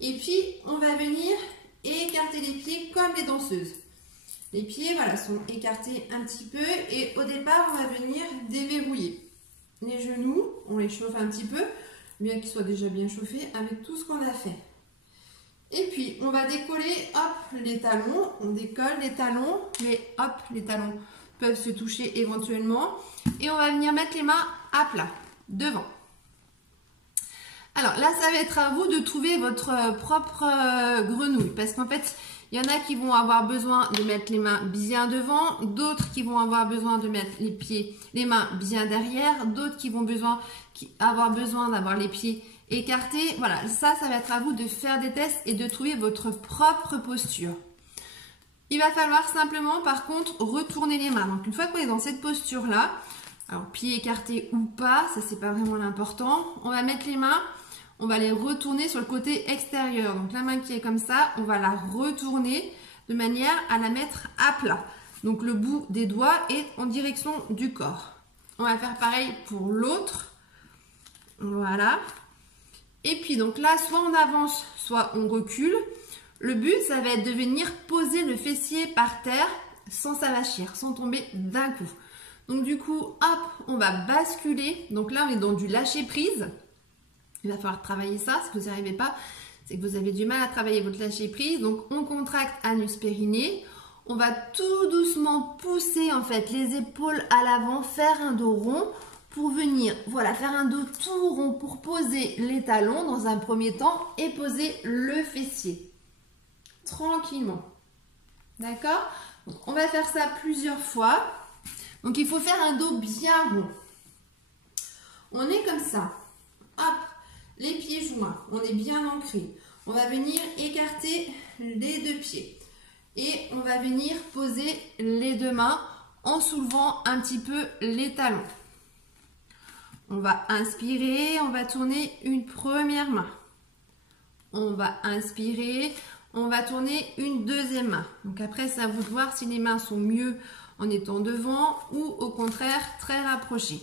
Et puis, on va venir écarter les pieds comme les danseuses. Les pieds, voilà, sont écartés un petit peu. Et au départ, on va venir déverrouiller. Les genoux, on les chauffe un petit peu, bien qu'ils soient déjà bien chauffés avec tout ce qu'on a fait. Et puis, on va décoller, hop, les talons. On décolle les talons, mais hop, les talons peuvent se toucher éventuellement. Et on va venir mettre les mains à plat, devant. Alors là, ça va être à vous de trouver votre propre grenouille. Parce qu'en fait, il y en a qui vont avoir besoin de mettre les mains bien devant. D'autres qui vont avoir besoin de mettre les mains bien derrière. D'autres qui vont avoir besoin d'avoir les pieds écartés. Voilà, ça va être à vous de faire des tests et de trouver votre propre posture. Il va falloir simplement, par contre, retourner les mains. Donc, une fois qu'on est dans cette posture-là, alors pieds écartés ou pas, ça c'est pas vraiment l'important. On va mettre les mains. On va les retourner sur le côté extérieur. Donc la main qui est comme ça, on va la retourner de manière à la mettre à plat. Donc le bout des doigts est en direction du corps. On va faire pareil pour l'autre. Voilà. Et puis donc là, soit on avance, soit on recule. Le but, ça va être de venir poser le fessier par terre sans s'avachir, sans tomber d'un coup. Donc du coup, hop, on va basculer. Donc là, on est dans du lâcher prise. Il va falloir travailler ça. Si vous n'y arrivez pas, c'est que vous avez du mal à travailler votre lâcher prise. Donc on contracte anus périnée. On va tout doucement pousser en fait les épaules à l'avant, faire un dos rond pour venir, voilà, faire un dos tout rond pour poser les talons dans un premier temps et poser le fessier. tranquillement. D'accord? On va faire ça plusieurs fois. Donc, il faut faire un dos bien rond. On est comme ça. Hop, les pieds joints. On est bien ancré. On va venir écarter les deux pieds. Et on va venir poser les deux mains en soulevant un petit peu les talons. On va inspirer, on va tourner une première main. On va inspirer, on va tourner une deuxième main. Donc après, c'est à vous de voir si les mains sont mieux en étant devant ou au contraire très rapprochées.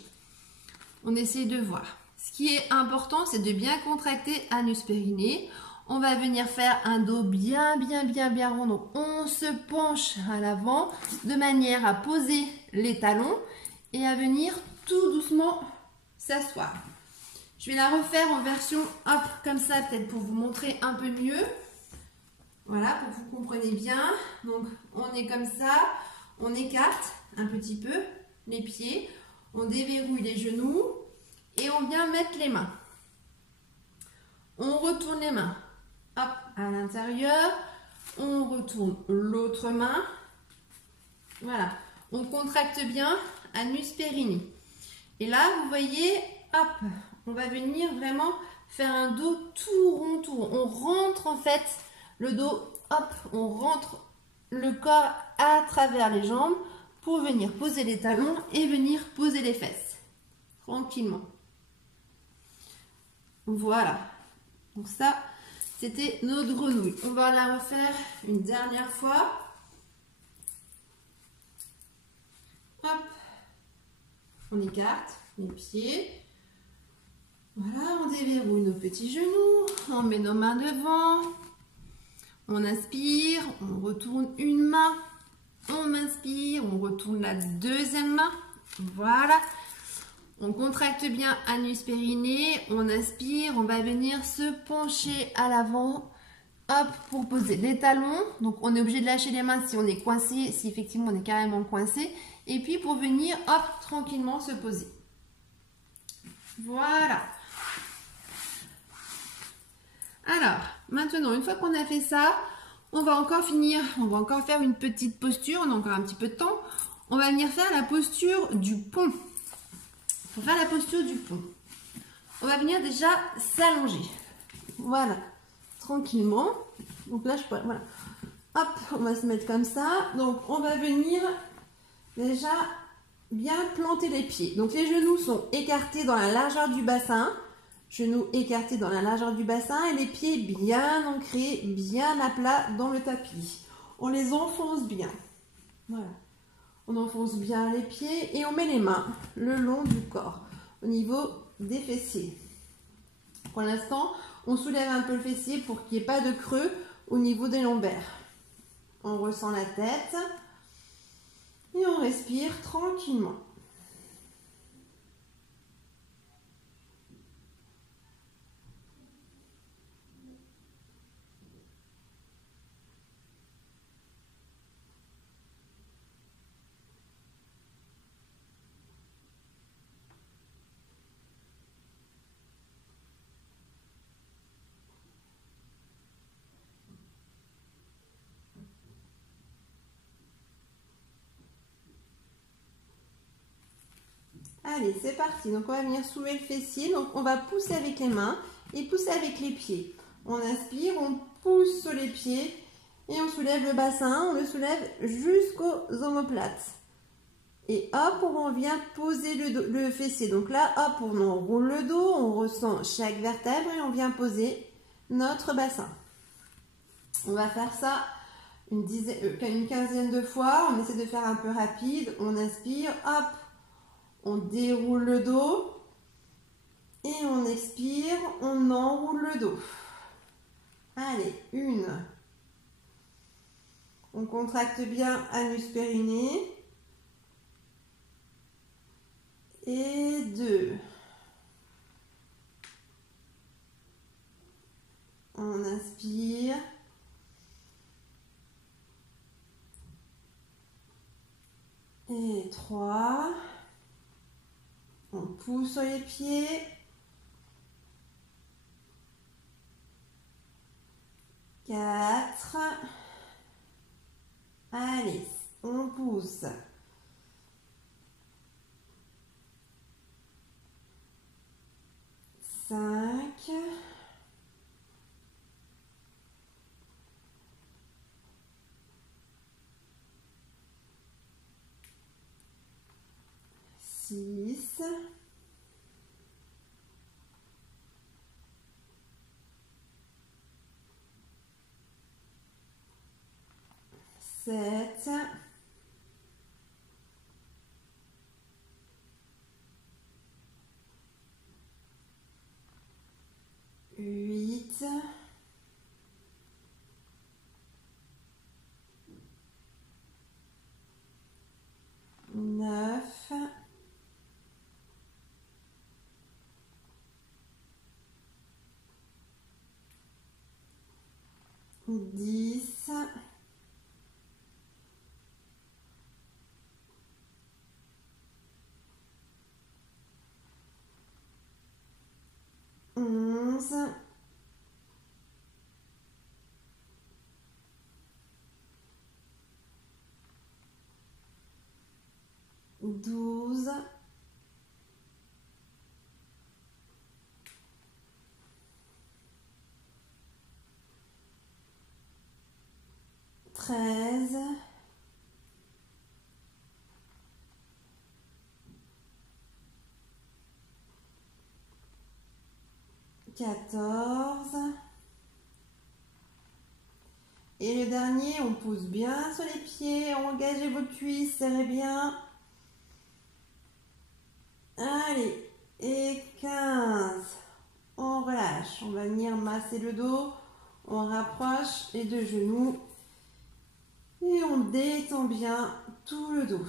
On essaie de voir. Ce qui est important, c'est de bien contracter anus périnée. On va venir faire un dos bien rond. Donc on se penche à l'avant de manière à poser les talons et à venir tout doucement s'asseoir. Je vais la refaire en version hop comme ça, peut-être pour vous montrer un peu mieux. Voilà, pour que vous compreniez bien. Donc on est comme ça, on écarte un petit peu les pieds, on déverrouille les genoux et on vient mettre les mains. On retourne les mains. Hop, à l'intérieur, on retourne l'autre main. Voilà, on contracte bien anus périnée. Et là, vous voyez, hop, on va venir vraiment faire un dos tout rond. On rentre en fait le dos, hop, on rentre le corps à travers les jambes pour venir poser les talons et venir poser les fesses. Tranquillement. Voilà. Donc ça, c'était notre grenouille. On va la refaire une dernière fois. Hop. On écarte les pieds. Voilà, on déverrouille nos petits genoux. On met nos mains devant. On inspire, on retourne une main. On inspire, on retourne la deuxième main. Voilà. On contracte bien anus périnée, on inspire, on va venir se pencher à l'avant, hop, pour poser les talons. Donc on est obligé de lâcher les mains si on est coincé, si effectivement on est carrément coincé. Et puis pour venir, hop, tranquillement se poser. Voilà. Alors, maintenant, une fois qu'on a fait ça, on va encore finir, on va encore faire une petite posture, on a encore un petit peu de temps. On va venir faire la posture du pont. Pour faire la posture du pont, on va venir déjà s'allonger. Voilà, tranquillement. Donc là, je peux, voilà. Hop, on va se mettre comme ça. Donc, on va venir déjà bien planter les pieds. Donc, les genoux sont écartés dans la largeur du bassin. Genoux écartés dans la largeur du bassin et les pieds bien ancrés, bien à plat dans le tapis. On les enfonce bien. Voilà. On enfonce bien les pieds et on met les mains le long du corps, au niveau des fessiers. Pour l'instant, on soulève un peu le fessier pour qu'il n'y ait pas de creux au niveau des lombaires. On ressent la tête et on respire tranquillement. Allez, c'est parti. Donc, on va venir soulever le fessier. Donc, on va pousser avec les mains et pousser avec les pieds. On inspire, on pousse sur les pieds et on soulève le bassin. On le soulève jusqu'aux omoplates. Et hop, on vient poser le fessier. Donc là, hop, on enroule le dos, on ressent chaque vertèbre et on vient poser notre bassin. On va faire ça une quinzaine de fois. On essaie de faire un peu rapide. On inspire, hop. On déroule le dos et on expire, on enroule le dos. Allez, une. On contracte bien anus périnée. Et deux. On inspire. Et trois. On pousse sur les pieds. 4. Allez, on pousse. 5. 6. 7. 8. 9. 10. 11. 12. 13. 14. Et le dernier, on pousse bien sur les pieds, engagez vos cuisses, serrez bien. Allez, et 15. On relâche, on va venir masser le dos, on rapproche les deux genoux et on détend bien tout le dos.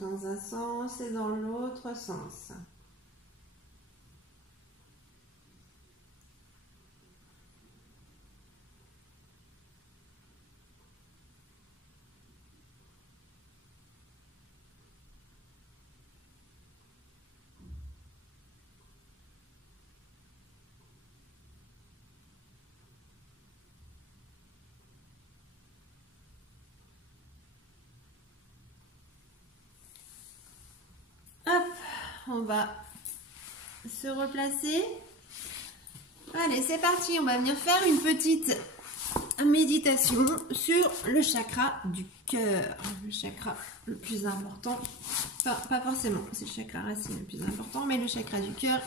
Dans un sens et dans l'autre sens. Hop, on va se replacer. Allez, c'est parti, on va venir faire une petite méditation sur le chakra du cœur. Le chakra le plus important. Enfin, pas forcément, c'est le chakra racine le plus important, mais le chakra du cœur,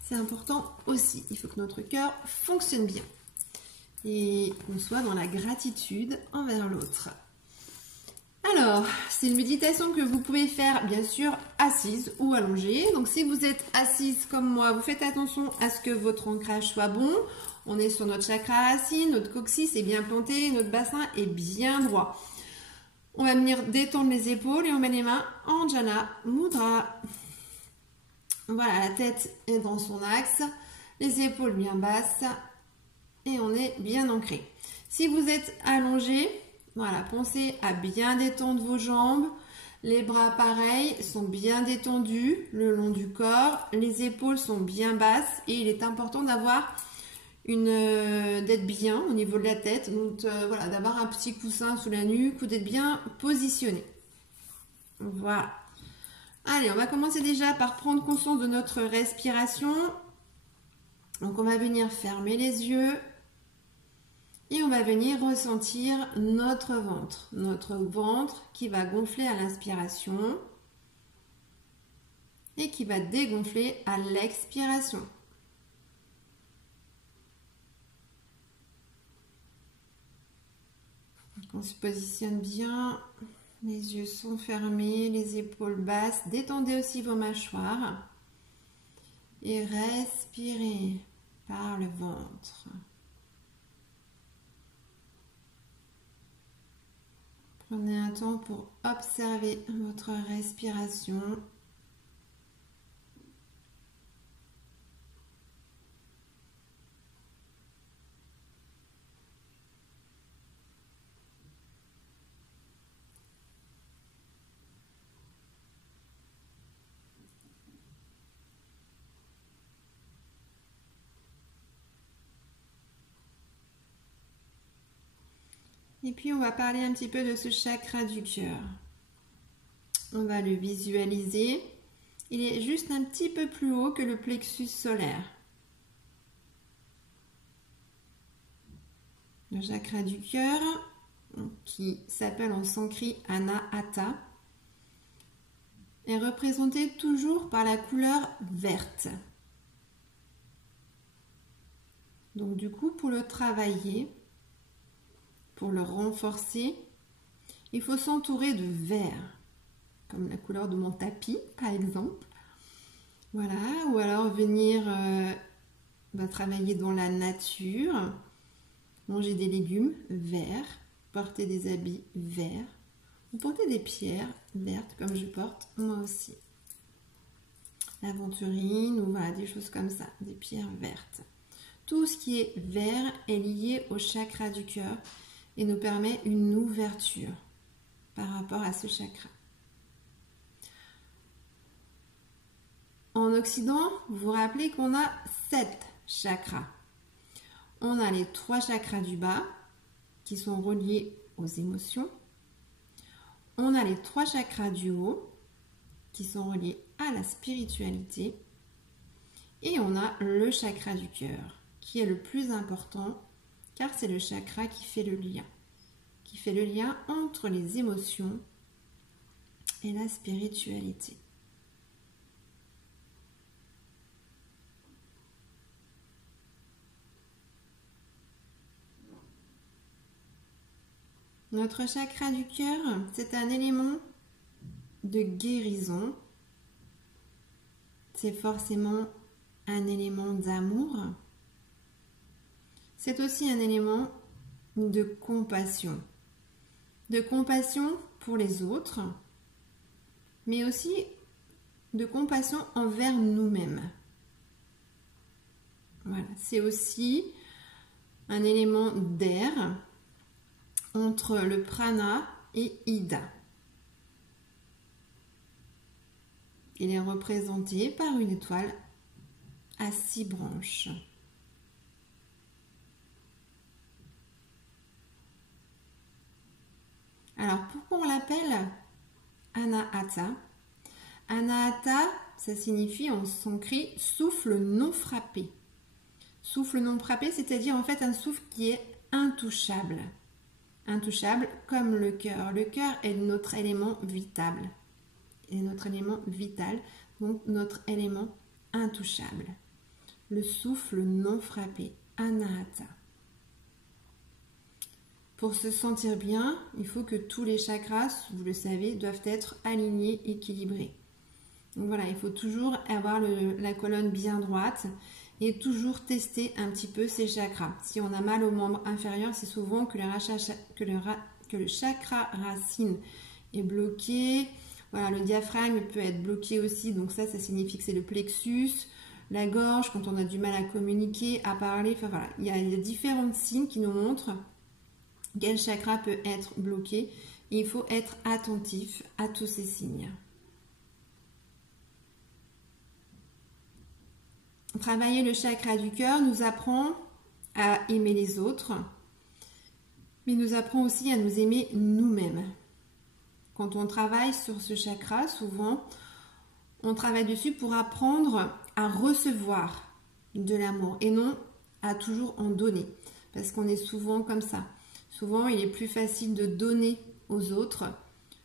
c'est important aussi. Il faut que notre cœur fonctionne bien et qu'on soit dans la gratitude envers l'autre. Alors, c'est une méditation que vous pouvez faire bien sûr assise ou allongée. Donc si vous êtes assise comme moi, vous faites attention à ce que votre ancrage soit bon. On est sur notre chakra racine, notre coccyx est bien planté, notre bassin est bien droit. On va venir détendre les épaules et on met les mains en Jana Mudra. Voilà, la tête est dans son axe, les épaules bien basses et on est bien ancré. Si vous êtes allongé, voilà, pensez à bien détendre vos jambes. Les bras, pareil, sont bien détendus le long du corps. Les épaules sont bien basses et il est important d'avoir d'être bien au niveau de la tête. Donc voilà, d'avoir un petit coussin sous la nuque ou d'être bien positionné. Voilà. Allez, on va commencer déjà par prendre conscience de notre respiration. Donc on va venir fermer les yeux. Et on va venir ressentir notre ventre qui va gonfler à l'inspiration et qui va dégonfler à l'expiration. On se positionne bien Les yeux sont fermés, les épaules basses. Détendez aussi vos mâchoires. Et respirez par le ventre. Prenez un temps pour observer votre respiration. Et puis on va parler un petit peu de ce chakra du cœur. On va le visualiser. Il est juste un petit peu plus haut que le plexus solaire. Le chakra du cœur, qui s'appelle en sanskrit Anahata, est représenté toujours par la couleur verte. Donc du coup, pour le travailler, pour le renforcer, il faut s'entourer de vert, comme la couleur de mon tapis, par exemple. Voilà, ou alors venir travailler dans la nature, manger des légumes verts, porter des habits verts, ou porter des pierres vertes, comme je porte moi aussi. L'aventurine, ou voilà, des choses comme ça, des pierres vertes. Tout ce qui est vert est lié au chakra du cœur et nous permet une ouverture par rapport à ce chakra. En Occident, vous vous rappelez qu'on a 7 chakras. On a les 3 chakras du bas qui sont reliés aux émotions. On a les 3 chakras du haut qui sont reliés à la spiritualité. Et on a le chakra du cœur qui est le plus important car c'est le chakra qui fait le lien entre les émotions et la spiritualité. Notre chakra du cœur, c'est un élément de guérison. C'est forcément un élément d'amour. C'est aussi un élément de compassion. De compassion pour les autres, mais aussi de compassion envers nous-mêmes. Voilà, c'est aussi un élément d'air entre le prana et Ida. Il est représenté par une étoile à 6 branches. Alors, pourquoi on l'appelle Anahata? Anahata, ça signifie en sanskrit souffle non frappé. Souffle non frappé, c'est-à-dire en fait un souffle qui est intouchable. Intouchable comme le cœur. Le cœur est notre élément vital. Donc notre élément intouchable. Le souffle non frappé, Anahata. Pour se sentir bien, il faut que tous les chakras, vous le savez, doivent être alignés, équilibrés. Donc voilà, il faut toujours avoir la colonne bien droite et toujours tester un petit peu ces chakras. Si on a mal au membre inférieur, c'est souvent que le chakra racine est bloqué. Voilà, le diaphragme peut être bloqué aussi, donc ça signifie que c'est le plexus. La gorge, quand on a du mal à communiquer, à parler, enfin voilà, il y a différents signes qui nous montrent quel chakra peut être bloqué. Et il faut être attentif à tous ces signes. Travailler le chakra du cœur nous apprend à aimer les autres, mais nous apprend aussi à nous aimer nous-mêmes. Quand on travaille sur ce chakra, souvent, on travaille dessus pour apprendre à recevoir de l'amour et non à toujours en donner, parce qu'on est souvent comme ça. Souvent, il est plus facile de donner aux autres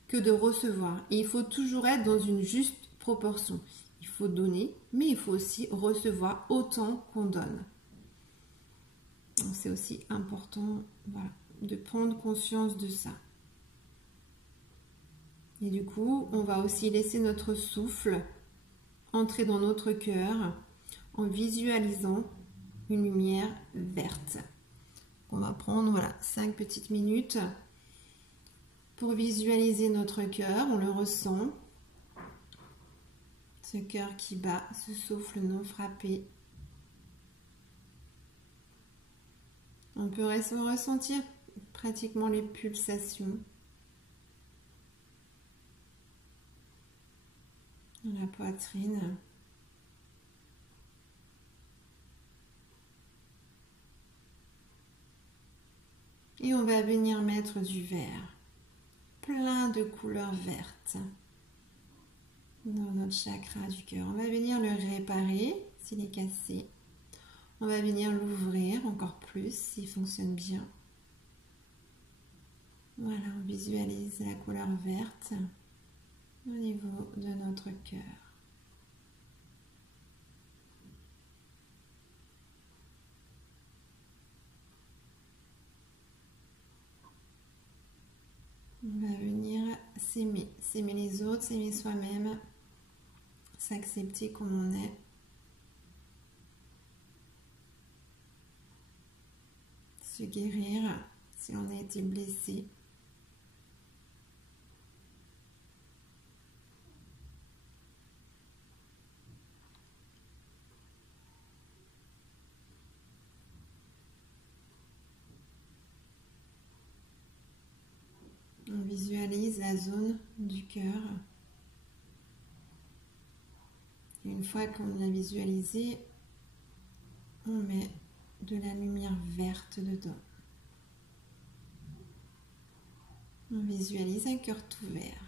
que de recevoir. Et il faut toujours être dans une juste proportion. Il faut donner, mais il faut aussi recevoir autant qu'on donne. C'est aussi important, voilà, de prendre conscience de ça. Et du coup, on va aussi laisser notre souffle entrer dans notre cœur en visualisant une lumière verte. On va prendre voilà 5 petites minutes pour visualiser notre cœur. On le ressent, ce cœur qui bat, ce souffle non frappé. On peut ressentir pratiquement les pulsations dans la poitrine. Et on va venir mettre du vert, plein de couleurs vertes dans notre chakra du cœur. On va venir le réparer s'il est cassé. On va venir l'ouvrir encore plus s'il fonctionne bien. Voilà, on visualise la couleur verte au niveau de notre cœur. On va venir s'aimer les autres, s'aimer soi-même, s'accepter comme on est. Se guérir si on a été blessé. On visualise la zone du cœur. Une fois qu'on l'a visualisé, on met de la lumière verte dedans. On visualise un cœur tout vert.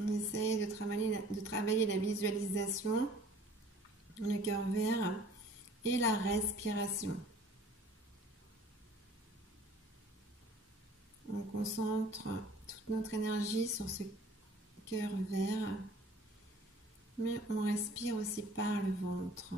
On essaye de travailler la visualisation, le cœur vert et la respiration. On concentre toute notre énergie sur ce cœur vert, mais on respire aussi par le ventre.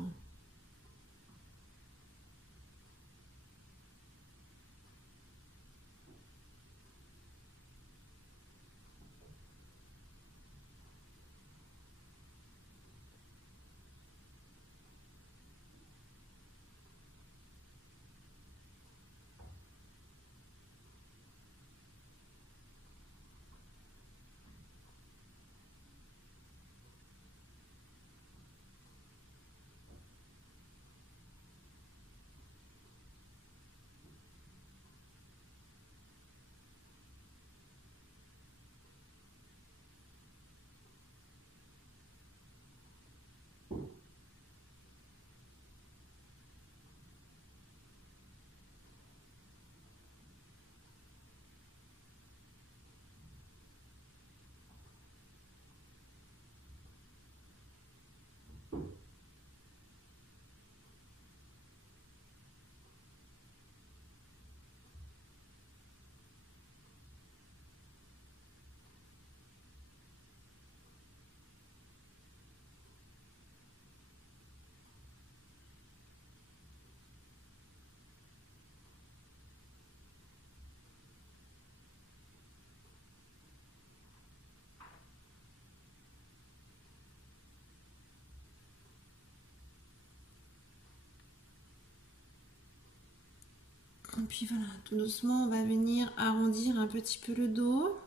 Et puis voilà, tout doucement, on va venir arrondir un petit peu le dos.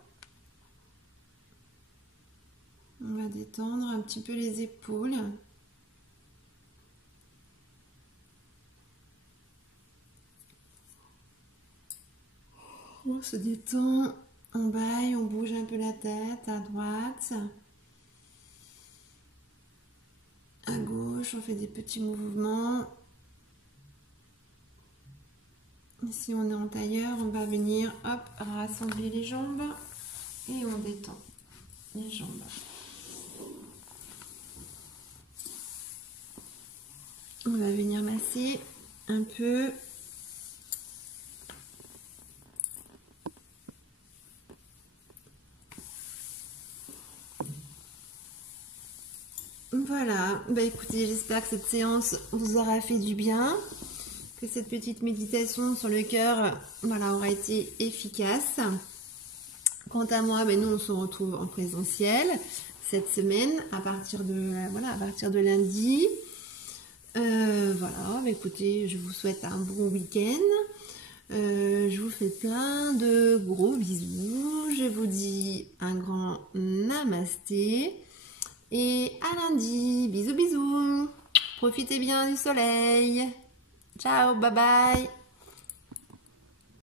On va détendre un petit peu les épaules. On se détend On baille, on bouge un peu la tête à droite, à gauche, on fait des petits mouvements. Si on est en tailleur, on va venir, hop, rassembler les jambes et on détend les jambes. On va venir masser un peu. Voilà, bah écoutez, j'espère que cette séance vous aura fait du bien, que cette petite méditation sur le cœur, voilà, aura été efficace. Quant à moi, nous on se retrouve en présentiel cette semaine à partir de lundi. Voilà, écoutez, je vous souhaite un bon week-end. Je vous fais plein de gros bisous. Je vous dis un grand namasté. Et à lundi. Bisous, bisous. Profitez bien du soleil. Ciao, bye bye.